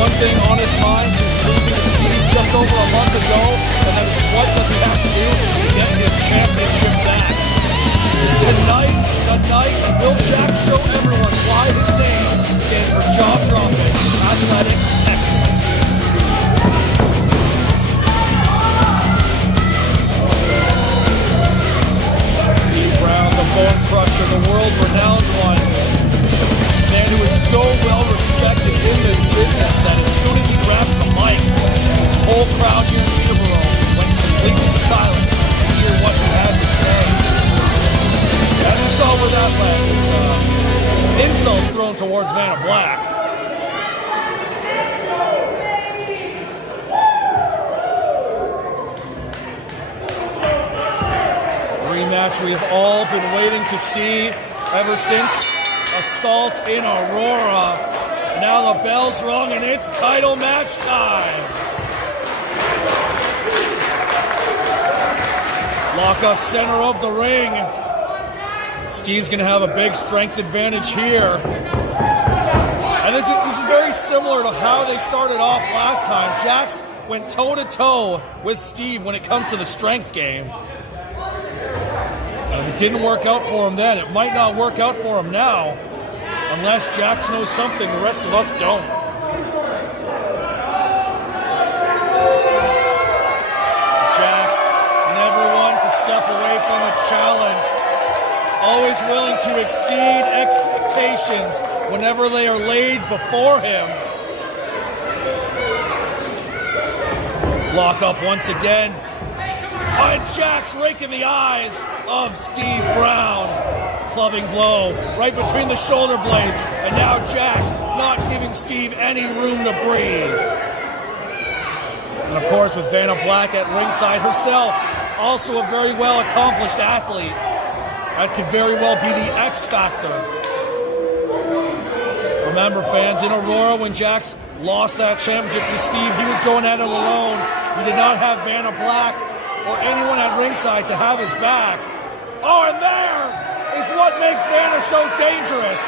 one thing on his mind since losing to Steve just over a month ago, and that is what does he have to do to get his championship back? It's tonight, the night, will Jack show everyone why his name stands for jaw-dropping, athletic excellence. Steve Brown, the bone crusher, the world-renowned one. Man who is so well respected in this business that as soon as he grabs the mic, his whole crowd here in Peterborough went completely silent to hear what he had to say. And you saw where that led. Insult thrown towards Vanna Black. Rematch we have all been waiting to see ever since Assault in Aurora. Now the bell's rung and it's title match time. Lock up center of the ring. Steve's gonna have a big strength advantage here. And this is very similar to how they started off last time. Jax went toe to toe with Steve when it comes to the strength game. And if it didn't work out for him then, it might not work out for him now. Unless Jax knows something the rest of us don't. Jax, never one to step away from a challenge. Always willing to exceed expectations whenever they are laid before him. Lock up once again. And Jax raking the eyes of Steve Brown. Clubbing blow right between the shoulder blades. And now Jax not giving Steve any room to breathe. And of course with Vanna Black at ringside herself, also a very well accomplished athlete. That could very well be the X factor. Remember fans, in Aurora when Jax lost that championship to Steve, he was going at it alone. He did not have Vanna Black or anyone at ringside to have his back. Oh, and there is what makes Vanna so dangerous.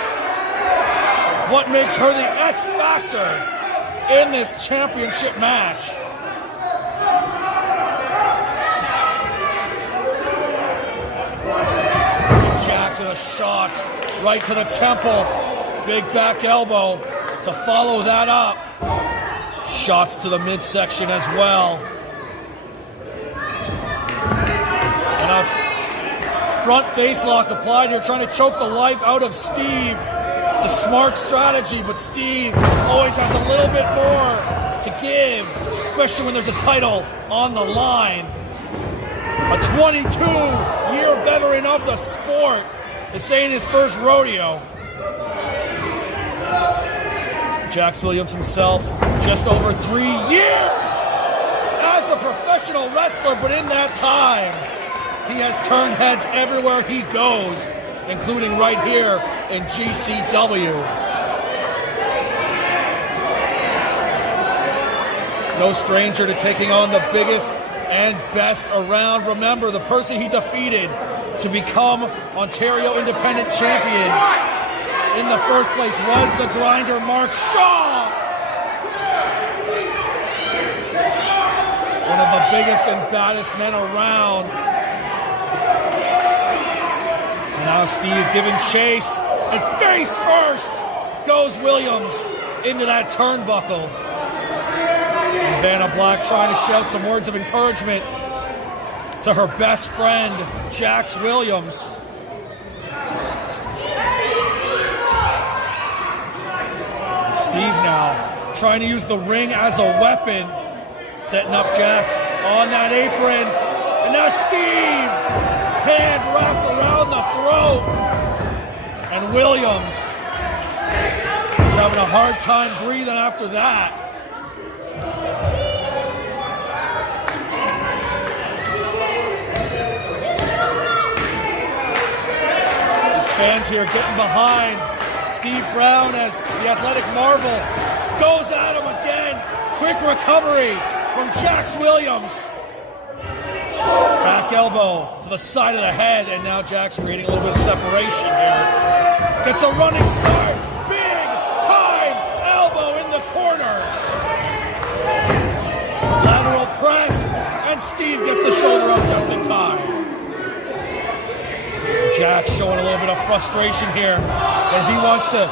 What makes her the X factor in this championship match. Jackson a shot right to the temple. Big back elbow to follow that up. Shots to the midsection as well. And a front face lock applied here, trying to choke the life out of Steve. It's a smart strategy, but Steve always has a little bit more to give, especially when there's a title on the line. A 22-year veteran of the sport is saying his first rodeo. Jax Williams himself, just over 3 years as a professional wrestler, but in that time, he has turned heads everywhere he goes, including right here in GCW. No stranger to taking on the biggest and best around. Remember, the person he defeated to become Ontario Independent Champion in the first place was the grinder Mark Shaw. One of the biggest and baddest men around. And now Steve giving chase, and face first goes Williams into that turnbuckle. And Vanna Black trying to shout some words of encouragement to her best friend, Jax Williams. Steve now trying to use the ring as a weapon, setting up Jax on that apron. And now Steve, hand wrapped around the throat. And Williams is having a hard time breathing after that. Fans here getting behind Steve Brown as the athletic marvel goes at him again. Quick recovery from Jax Williams. Back elbow to the side of the head, and now Jax creating a little bit of separation here. Gets a running start. Big time elbow in the corner. Gets the shoulder up just in time. Jax showing a little bit of frustration here. But if he wants to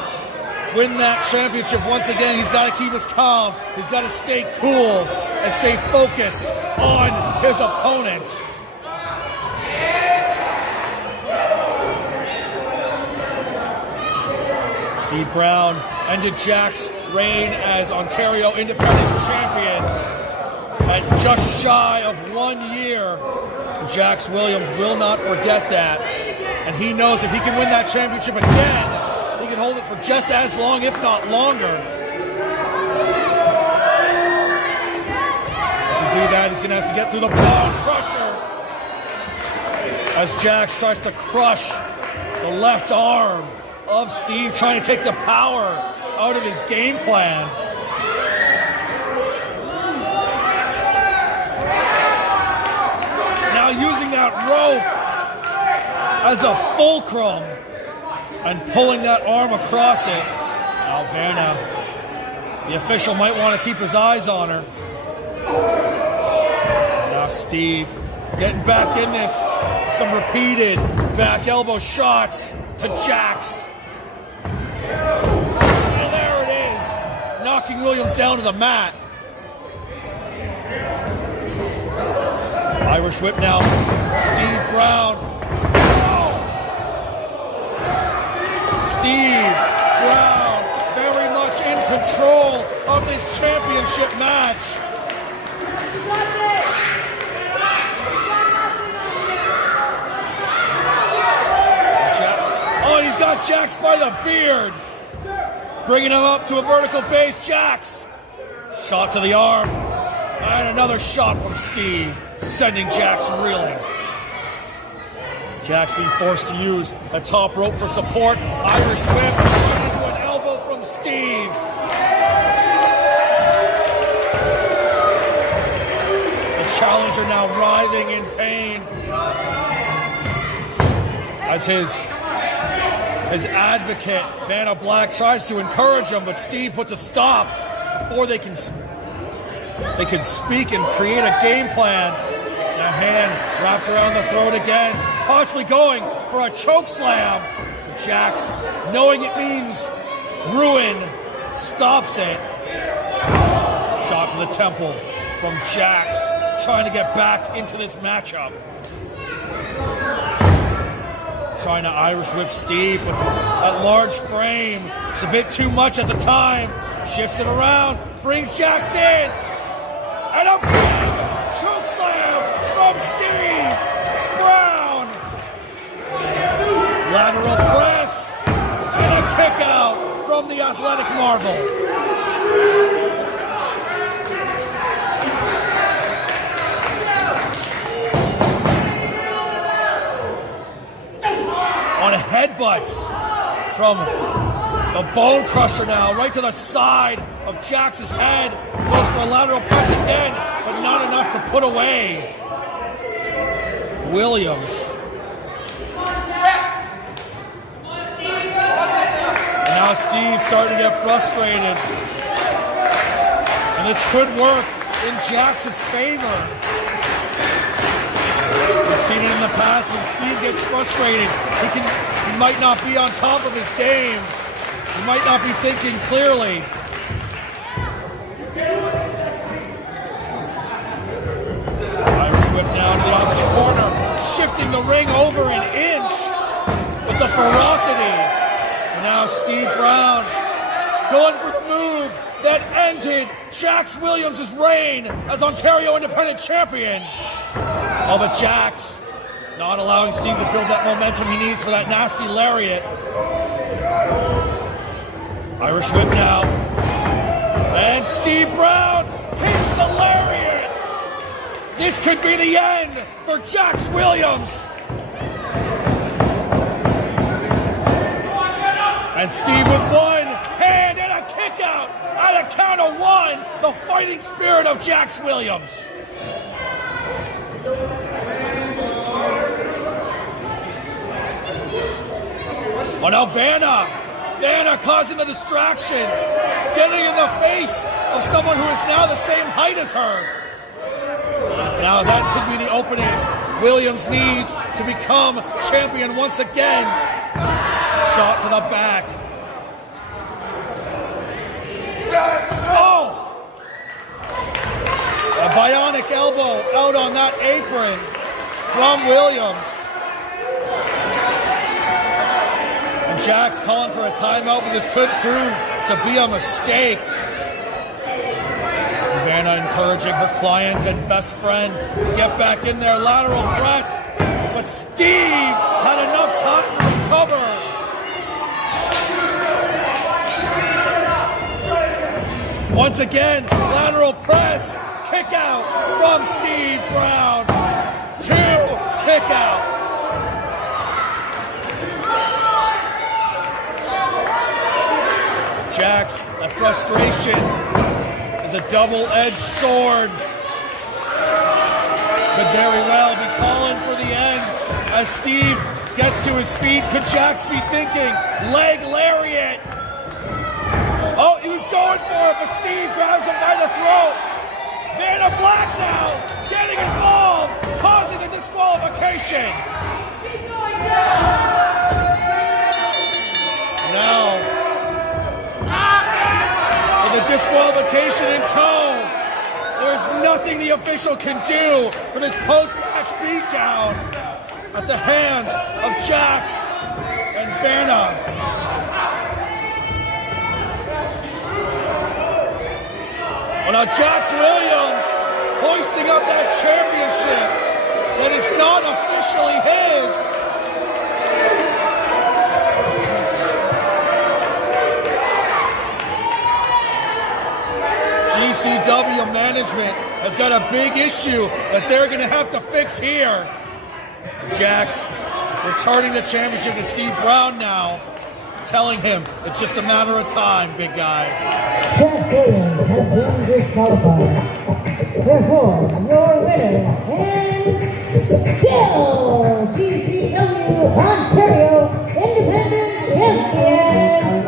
win that championship once again, he's got to keep his calm. He's got to stay cool and stay focused on his opponent. Steve Brown ended Jack's reign as Ontario Independent Champion at just shy of 1 year. Jax Williams will not forget that. And he knows if he can win that championship again, he can hold it for just as long, if not longer. To do that, he's going to have to get through the bone crusher as Jax tries to crush the left arm of Steve, trying to take the power out of his game plan. Now using that rope as a fulcrum and pulling that arm across it. Now Vanna, the official, might want to keep his eyes on her. Now Steve getting back in this. Some repeated back elbow shots to Jax. And there it is, knocking Williams down to the mat. Irish whip now. Steve Brown. Oh! Steve Brown very much in control of this championship match. Oh, and he's got Jax by the beard. Bringing him up to a vertical base. Jax. Shot to the arm. And another shot from Steve, sending Jax reeling. Jax being forced to use a top rope for support. Irish whip right into an elbow from Steve. The challenger now writhing in pain as his advocate, Vanna Black, tries to encourage him, but Steve puts a stop before they can speak and create a game plan. And a hand wrapped around the throat again, possibly going for a choke slam. Jax, knowing it means ruin, stops it. Shot to the temple from Jax, trying to get back into this matchup. Trying to Irish whip Steve, but that large frame, it's a bit too much at the time. Shifts it around, brings Jax in. And a big choke slam from Steve Brown. Lateral press and a kick out from the athletic marvel. On headbutts from the bone crusher now, right to the side of Jax's head. Goes for a lateral press again, but not enough to put away Williams. And now Steve's starting to get frustrated. And this could work in Jax's favor. We've seen it in the past when Steve gets frustrated. He might not be on top of his game. He might not be thinking clearly. Irish whip down to the opposite corner, shifting the ring over an inch with the ferocity. And now Steve Brown going for the move that ended Jax Williams' reign as Ontario Independent Champion. Oh, but Jax not allowing Steve to build that momentum he needs for that nasty lariat. Irish whip now. And Steve Brown hits the lariat. This could be the end for Jax Williams. And Steve with one hand and a kick out at a count of one. The fighting spirit of Jax Williams. Oh, now Vanna causing the distraction, getting in the face of someone who is now the same height as her. Now that could be the opening Williams needs to become champion once again. Shot to the back. Oh! A bionic elbow out on that apron from Williams. And Jax calling for a timeout, but this could prove to be a mistake. Vanna encouraging her client and best friend to get back in there. Lateral press, but Steve had enough time to recover. Once again, lateral press, kick out from Steve Brown. 2 kick out. Jax, that frustration is a double-edged sword. Could very well be calling for the end as Steve gets to his feet. Could Jax be thinking leg lariat? Oh, he was going for it, but Steve grabs him by the throat. Vanna Black now getting involved, causing a disqualification. Now, with a disqualification in tow, there's nothing the official can do for this post-match beatdown at the hands of Jax and Vanna. Well, now Jax Williams hoisting up that championship that is not officially his. GCW management has got a big issue that they're going to have to fix here. Jax returning the championship to Steve Brown now, telling him it's just a matter of time, big guy. Jax Williams has been disqualified. Therefore, your winner and still GCW Ontario Independent Champion,